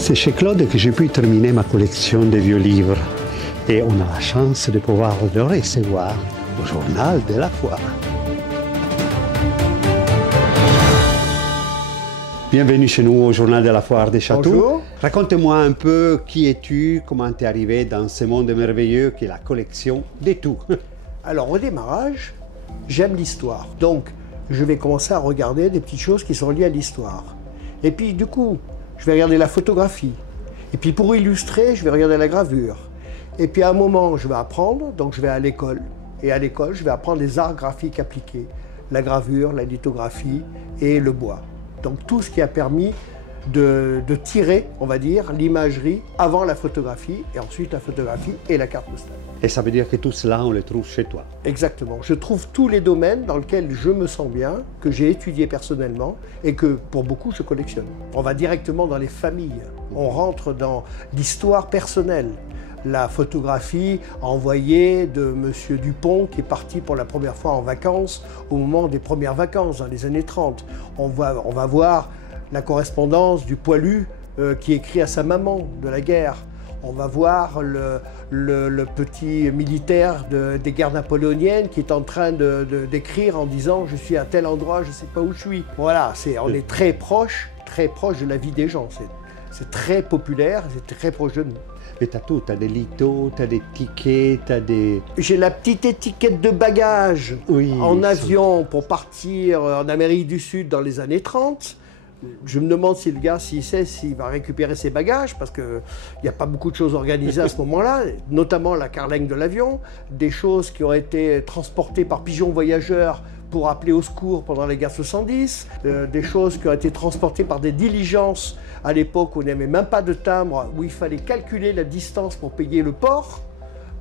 C'est chez Claude que j'ai pu terminer ma collection de vieux livres. Et on a la chance de pouvoir le recevoir au Journal de la Foire. Bienvenue chez nous au Journal de la Foire des Châteaux. Bonjour. Raconte-moi un peu qui es-tu, comment tu es arrivé dans ce monde merveilleux qui est la collection de tout. Alors au démarrage, j'aime l'histoire. Donc je vais commencer à regarder des petites choses qui sont liées à l'histoire. Et puis du coup, je vais regarder la photographie. Et puis pour illustrer, je vais regarder la gravure. Et puis à un moment, je vais apprendre, donc je vais à l'école. Et à l'école, je vais apprendre les arts graphiques appliqués. La gravure, la lithographie et le bois. Donc tout ce qui a permis de tirer, on va dire, l'imagerie avant la photographie, et ensuite la photographie et la carte postale. Et ça veut dire que tout cela, on le trouve chez toi. Exactement. Je trouve tous les domaines dans lesquels je me sens bien, que j'ai étudié personnellement et que pour beaucoup je collectionne. On va directement dans les familles, on rentre dans l'histoire personnelle. La photographie envoyée de M. Dupont qui est parti pour la première fois en vacances au moment des premières vacances dans les années 30. On va voir la correspondance du poilu qui écrit à sa maman de la guerre. On va voir le petit militaire des guerres napoléoniennes qui est en train d'écrire en disant « je suis à tel endroit, je ne sais pas où je suis ». Voilà, on est très proche de la vie des gens. C'est très populaire, c'est très proche de nous. Mais t'as tout, t'as des lithos, t'as des tickets, t'as des... J'ai la petite étiquette de bagage en avion pour partir en Amérique du Sud dans les années 30. Je me demande si le gars, s'il sait, s'il va récupérer ses bagages, parce qu'il n'y a pas beaucoup de choses organisées à ce moment-là, notamment la carlingue de l'avion, des choses qui ont été transportées par pigeons voyageurs pour appeler au secours pendant la guerre 70, des choses qui ont été transportées par des diligences à l'époque où on n'avait même pas de timbre, où il fallait calculer la distance pour payer le port,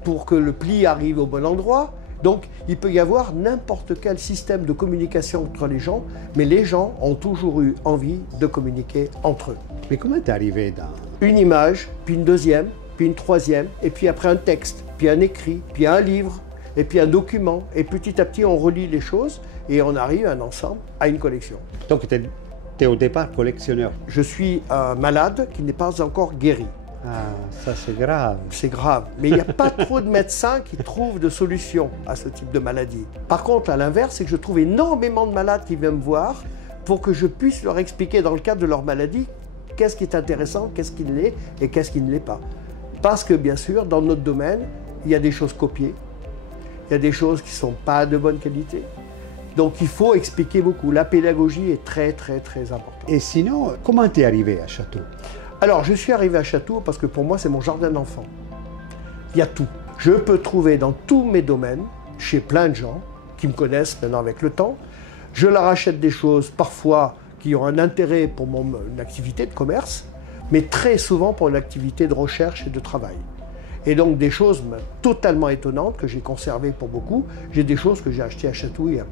pour que le pli arrive au bon endroit. Donc il peut y avoir n'importe quel système de communication entre les gens, mais les gens ont toujours eu envie de communiquer entre eux. Mais comment t'es arrivé dans... Une image, puis une deuxième, puis une troisième, et puis après un texte, puis un écrit, puis un livre, et puis un document. Et petit à petit, on relie les choses et on arrive à un ensemble, à une collection. Donc t'es au départ collectionneur. Je suis un malade qui n'est pas encore guéri. Ah, ça c'est grave. C'est grave. Mais il n'y a pas trop de médecins qui trouvent de solution à ce type de maladie. Par contre, à l'inverse, c'est que je trouve énormément de malades qui viennent me voir pour que je puisse leur expliquer dans le cadre de leur maladie qu'est-ce qui est intéressant, qu'est-ce qui l'est et qu'est-ce qui ne l'est pas. Parce que bien sûr, dans notre domaine, il y a des choses copiées, il y a des choses qui ne sont pas de bonne qualité. Donc il faut expliquer beaucoup. La pédagogie est très importante. Et sinon, comment t'es arrivé à Château? Alors, je suis arrivé à Château parce que pour moi, c'est mon jardin d'enfants. Il y a tout. Je peux trouver dans tous mes domaines, chez plein de gens qui me connaissent maintenant avec le temps. Je leur achète des choses parfois qui ont un intérêt pour une activité de commerce, mais très souvent pour une activité de recherche et de travail. Et donc des choses totalement étonnantes que j'ai conservées pour beaucoup. J'ai des choses que j'ai achetées à Château il y a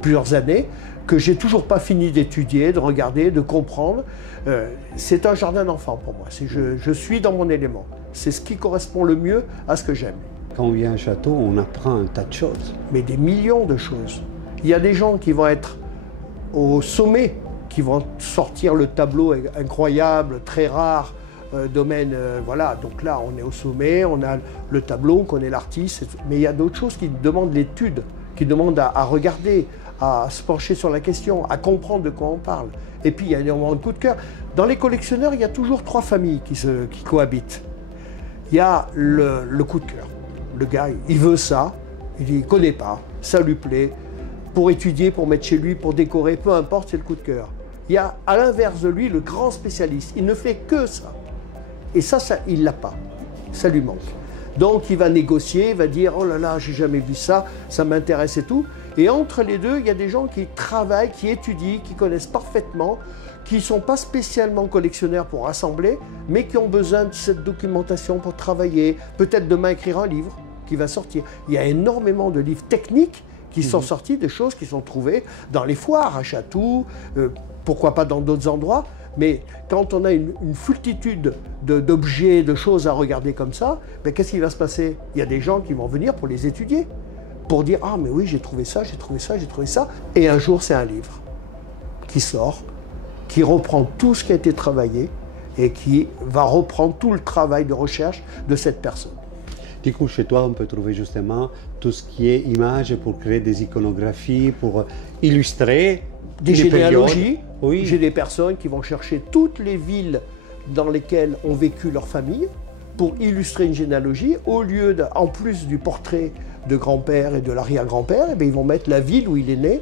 plusieurs années, que j'ai toujours pas fini d'étudier, de regarder, de comprendre. C'est un jardin d'enfants pour moi. Je suis dans mon élément. C'est ce qui correspond le mieux à ce que j'aime. Quand on vient à Château, on apprend un tas de choses. Mais des millions de choses. Il y a des gens qui vont être au sommet, qui vont sortir le tableau incroyable, très rare, domaine, voilà, donc là on est au sommet, on a le tableau, on connaît l'artiste, mais il y a d'autres choses qui demandent l'étude, qui demandent à regarder, à se pencher sur la question, à comprendre de quoi on parle. Et puis il y a énormément de coups de cœur. Dans les collectionneurs, il y a toujours trois familles qui cohabitent. Il y a le coup de cœur. Le gars, il veut ça, il ne connaît pas, ça lui plaît, pour étudier, pour mettre chez lui, pour décorer, peu importe, c'est le coup de cœur. Il y a à l'inverse de lui le grand spécialiste, il ne fait que ça. Et ça il ne l'a pas, ça lui manque. Donc il va négocier, il va dire « oh là là, j'ai jamais vu ça, ça m'intéresse et tout ». Et entre les deux, il y a des gens qui travaillent, qui étudient, qui connaissent parfaitement, qui ne sont pas spécialement collectionneurs pour rassembler, mais qui ont besoin de cette documentation pour travailler, peut-être demain écrire un livre qui va sortir. Il y a énormément de livres techniques qui sont sortis, des choses qui sont trouvées dans les foires, à Château, pourquoi pas dans d'autres endroits. Mais quand on a une multitude d'objets, de choses à regarder comme ça, ben qu'est-ce qui va se passer? Il y a des gens qui vont venir pour les étudier, pour dire « Ah, mais oui, j'ai trouvé ça, j'ai trouvé ça, j'ai trouvé ça ». Et un jour, c'est un livre qui sort, qui reprend tout ce qui a été travaillé et qui va reprendre tout le travail de recherche de cette personne. Du coup, chez toi, on peut trouver justement tout ce qui est images pour créer des iconographies, pour illustrer des généalogies. Oui. J'ai des personnes qui vont chercher toutes les villes dans lesquelles ont vécu leurs familles pour illustrer une généalogie. Au lieu, en plus du portrait de grand-père et de l'arrière-grand-père, eh bien, ils vont mettre la ville où il est né,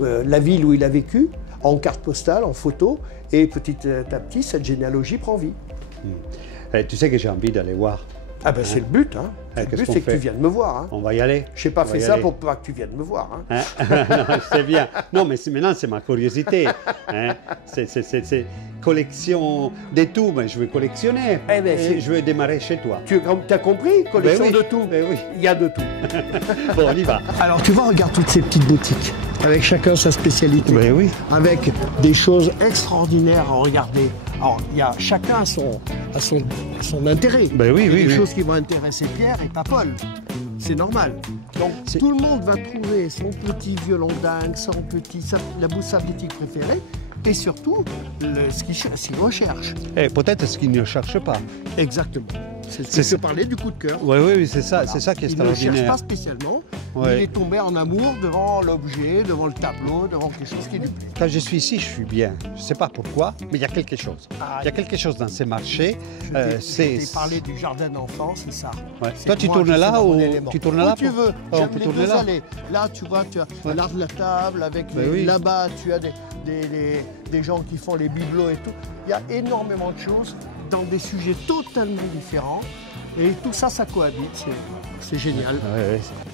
la ville où il a vécu, en carte postale, en photo, et petit à petit, cette généalogie prend vie. Tu sais que j'ai envie d'aller voir. Ah ben c'est le but, hein. Le but c'est que tu viennes me voir. Hein. On va y aller. Je n'ai pas fait ça pour pas que tu viennes me voir. Hein. Non, c'est bien. Non, mais maintenant c'est ma curiosité. Hein. C'est collection de tout, mais je veux collectionner. Eh ben, je veux démarrer chez toi. Tu as compris? Collection oui. de tout. Oui. Il y a de tout. Bon, on y va. Alors tu vois, regarde toutes ces petites boutiques, avec chacun sa spécialité. Oui. Avec des choses extraordinaires à regarder. Alors, chacun a son intérêt. Oui, il y a des oui. choses qui vont intéresser Pierre et pas Paul. C'est normal. Donc tout le monde va trouver son petit violon dingue, la bourse sabbatique préférée, et surtout ce qu'il recherche. Et peut-être ce qu'il ne cherche pas. Exactement. C'est ce que parlais du coup de cœur. Oui, c'est ça, Voilà. c'est ça qui est Il ne extraordinaire. cherche pas spécialement, Ouais. il est tombé en amour devant l'objet, devant le tableau, devant quelque chose qui lui plaît. Quand je suis ici, je suis bien. Je ne sais pas pourquoi, mais il y a quelque chose. Il y a quelque chose dans ces marchés. Je t'ai parlé du jardin d'enfant, c'est ça. Ouais. C'est Toi, tu moi, tournes je suis là dans mon ou élément. tu tournes Où là tu veux. On J'aime peut les tourner deux là. allées. Là, tu vois, tu as l'art de la table avec oui. là-bas, tu as des gens qui font les bibelots et tout. Il y a énormément de choses dans des sujets totalement différents. Et tout ça, ça cohabite. C'est génial.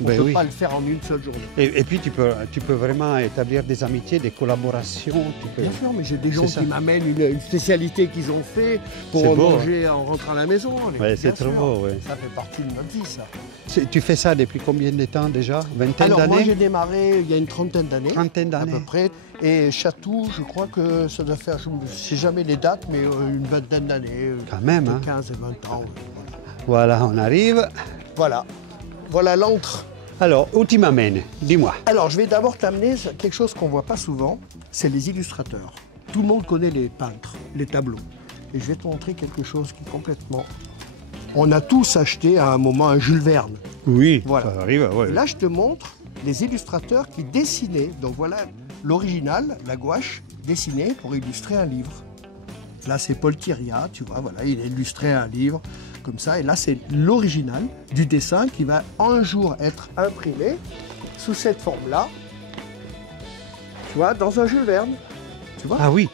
On ne peut pas le faire en une seule journée. Et puis, tu peux vraiment établir des amitiés, des collaborations. Bien sûr, mais j'ai des gens qui m'amènent une spécialité qu'ils ont fait pour manger en rentrant à la maison. C'est trop beau. Ouais. Ça fait partie de notre vie, ça. Tu fais ça depuis combien de temps déjà? Vingtaine d'années? Alors, moi, j'ai démarré il y a une trentaine d'années. Trentaine d'années. À peu près. Et Chatou, je crois que ça doit faire, je ne sais jamais les dates, mais une vingtaine d'années. Quand même, hein. 15 et 20 ans. Voilà, on arrive. Voilà l'encre. Alors, où tu m'amènes? Dis-moi. Alors, je vais d'abord t'amener quelque chose qu'on ne voit pas souvent, c'est les illustrateurs. Tout le monde connaît les peintres, les tableaux. Et je vais te montrer quelque chose qui est complètement... On a tous acheté à un moment un Jules Verne. Oui, voilà. Ça arrive, ouais. Et là, je te montre les illustrateurs qui dessinaient. Donc voilà l'original, la gouache, dessinée pour illustrer un livre. Là, c'est Paul Thiriat, tu vois, voilà, il a illustré un livre comme ça. Et là, c'est l'original du dessin qui va un jour être imprimé sous cette forme-là. Tu vois, dans un Jules Verne. Tu vois? Ah oui.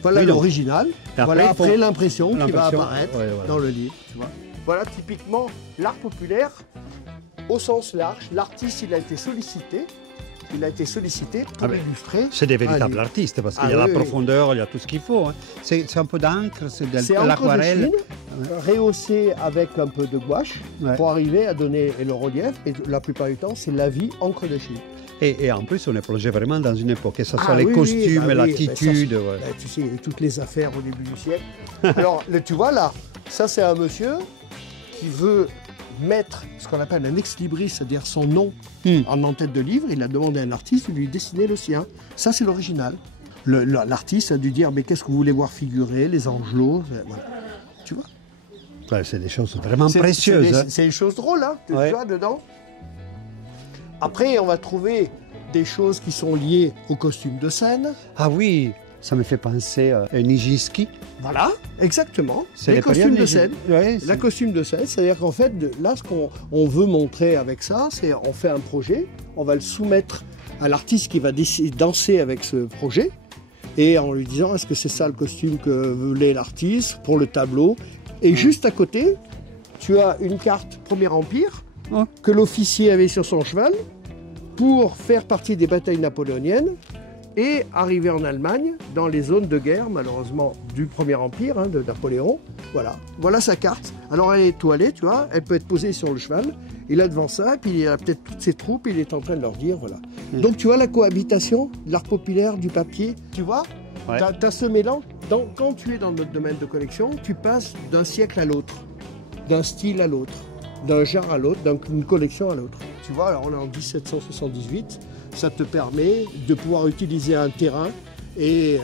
Voilà l'original. Voilà après l'impression qui va l'impression, apparaître dans le livre. Tu vois? Voilà typiquement l'art populaire au sens large. L'artiste, il a été sollicité. Il a été sollicité pour illustrer. C'est des véritables artistes parce qu'il y a la profondeur, il y a tout ce qu'il faut. Hein. C'est un peu d'encre, c'est de l'aquarelle. Rehaussé avec un peu de gouache pour arriver à donner le relief. Et la plupart du temps, c'est la vie encre de Chine. Et en plus, on est plongé vraiment dans une époque, que ce soit les costumes, l'attitude. Tu sais, il y a eu toutes les affaires au début du siècle. Alors, tu vois là, ça c'est un monsieur qui veut mettre ce qu'on appelle un ex-libris, c'est-à-dire son nom en en-tête de livre. Il a demandé à un artiste de lui dessiner le sien. Ça, c'est l'original. L'artiste a dû dire, mais qu'est-ce que vous voulez voir figurer, les angelots, voilà. Tu vois? Ouais, c'est des choses vraiment précieuses. C'est des choses drôles, hein, tu vois, dedans. Après, on va trouver des choses qui sont liées aux costumes de scène. Ah oui, ça me fait penser à Nijinsky. Voilà, exactement. C'est les costumes de scène. Ouais, la costume de scène, c'est-à-dire qu'en fait, là, ce qu'on veut montrer avec ça, c'est on fait un projet, on va le soumettre à l'artiste qui va danser avec ce projet, et en lui disant, est-ce que c'est ça le costume que voulait l'artiste pour le tableau? Et juste à côté, tu as une carte Premier Empire que l'officier avait sur son cheval pour faire partie des batailles napoléoniennes et arriver en Allemagne dans les zones de guerre, malheureusement, du Premier Empire, de Napoléon. Voilà sa carte. Alors elle est étoilée, tu vois, elle peut être posée sur le cheval. Il a devant ça, et puis il a peut-être toutes ses troupes, il est en train de leur dire, voilà. Donc tu vois la cohabitation de l'art populaire, du papier, tu vois, tu as ce mélange. Quand tu es dans notre domaine de collection, tu passes d'un siècle à l'autre, d'un style à l'autre, d'un genre à l'autre, d'une collection à l'autre. Tu vois, alors on est en 1778, ça te permet de pouvoir utiliser un terrain et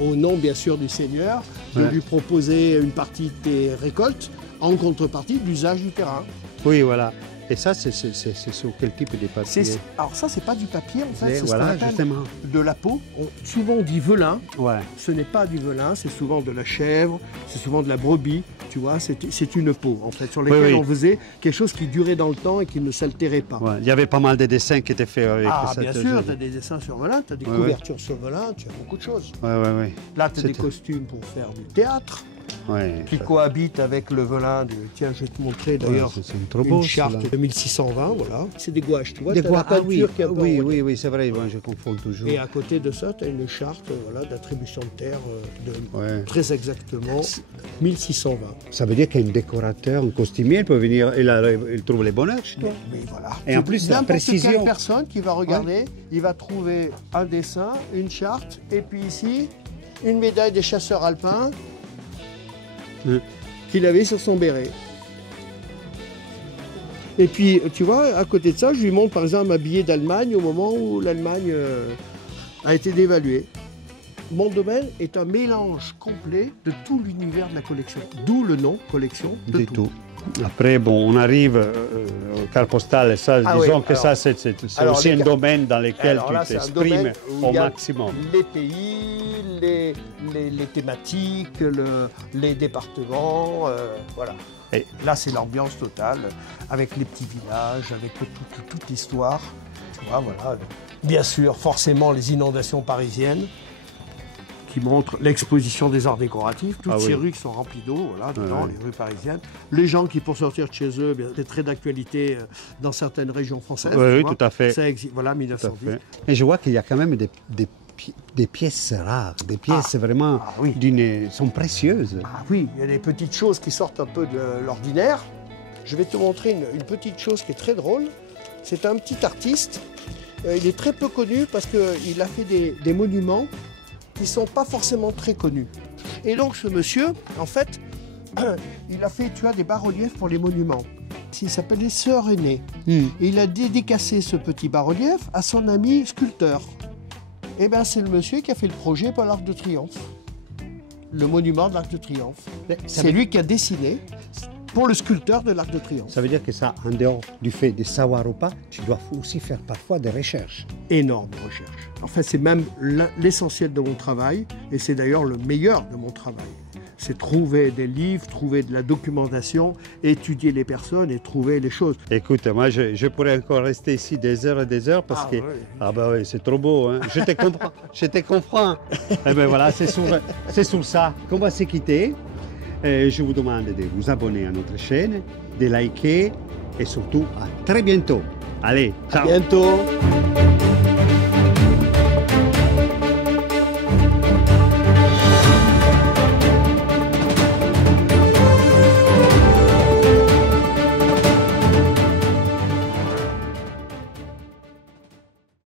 au nom bien sûr du Seigneur, de lui proposer une partie des récoltes en contrepartie de l'usage du terrain. Oui, voilà. Et ça, c'est sur quel type de papier? Alors ça, c'est pas du papier, en fait, c'est voilà, ce qu'on justement. appelle de la peau. Souvent on dit velin, Ouais. ce n'est pas du velin, c'est souvent de la chèvre, c'est souvent de la brebis, tu vois, c'est une peau, en fait, sur laquelle on faisait quelque chose qui durait dans le temps et qui ne s'altérait pas. Ouais. Il y avait pas mal de dessins qui étaient faits avec ça. Bien sûr, tu as des dessins sur velin, tu as des couvertures sur velin, tu as beaucoup de choses. Ouais. Là, tu as des costumes pour faire du théâtre. Ouais, qui cohabite avec le velin de... Tiens, je vais te montrer d'ailleurs une charte de 1620, voilà. C'est des gouaches, tu vois, des gouaches, oui, oui, c'est vrai, moi, je confonds toujours. Et à côté de ça, tu as une charte voilà, d'attribution de terre de très exactement 1620. Ça veut dire qu'un décorateur, un costumier, il peut venir, il trouve les bonheurs chez toi. Mais voilà. Et en plus, la précision. N'importe quelle personne qui va regarder, il va trouver un dessin, une charte, et puis ici, une médaille des chasseurs alpins. Qu'il avait sur son béret. Et puis, tu vois, à côté de ça, je lui montre par exemple un billet d'Allemagne au moment où l'Allemagne a été dévaluée. Mon domaine est un mélange complet de tout l'univers de la collection. D'où le nom collection de tout. Après, bon, on arrive au carte postale, ça, disons que ça, c'est aussi un domaine dans lequel tu t'exprimes au maximum. Les pays, les thématiques, les départements, voilà. Et là, c'est l'ambiance totale, avec les petits villages, avec toute l'histoire. Voilà. Bien sûr, forcément, les inondations parisiennes, qui montre l'exposition des arts décoratifs, toutes ces rues qui sont remplies d'eau, voilà, dedans, les rues parisiennes. Les gens qui, pour sortir de chez eux, c'est très d'actualité dans certaines régions françaises. Oui, tout à fait. Ça existe, voilà, 1910. Et je vois qu'il y a quand même des pièces rares, des pièces vraiment sont précieuses. Ah oui, il y a des petites choses qui sortent un peu de l'ordinaire. Je vais te montrer une petite chose qui est très drôle. C'est un petit artiste. Il est très peu connu parce qu'il a fait des monuments qui ne sont pas forcément très connus. Et donc ce monsieur, en fait, il a fait, tu vois, des bas-reliefs pour les monuments. Il s'appelait Sœur Aînée. Et il a dédicacé ce petit bas-relief à son ami sculpteur. Et bien c'est le monsieur qui a fait le projet pour l'Arc de Triomphe. Le monument de l'Arc de Triomphe. C'est lui qui a dessiné pour le sculpteur de l'Arc de Triomphe. Ça veut dire que ça, en dehors du fait de savoir ou pas, tu dois aussi faire parfois des recherches. Énormes recherches. En fait, c'est même l'essentiel de mon travail, et c'est d'ailleurs le meilleur de mon travail. C'est trouver des livres, trouver de la documentation, étudier les personnes et trouver les choses. Écoute, moi, je pourrais encore rester ici des heures et des heures parce que... Ah bah oui, c'est trop beau, hein. Je te comprends, je te comprends. Et ben voilà, c'est sur ça qu'on va se quitter. Je vous demande de vous abonner à notre chaîne, de liker et surtout à très bientôt. Allez, ciao. À bientôt.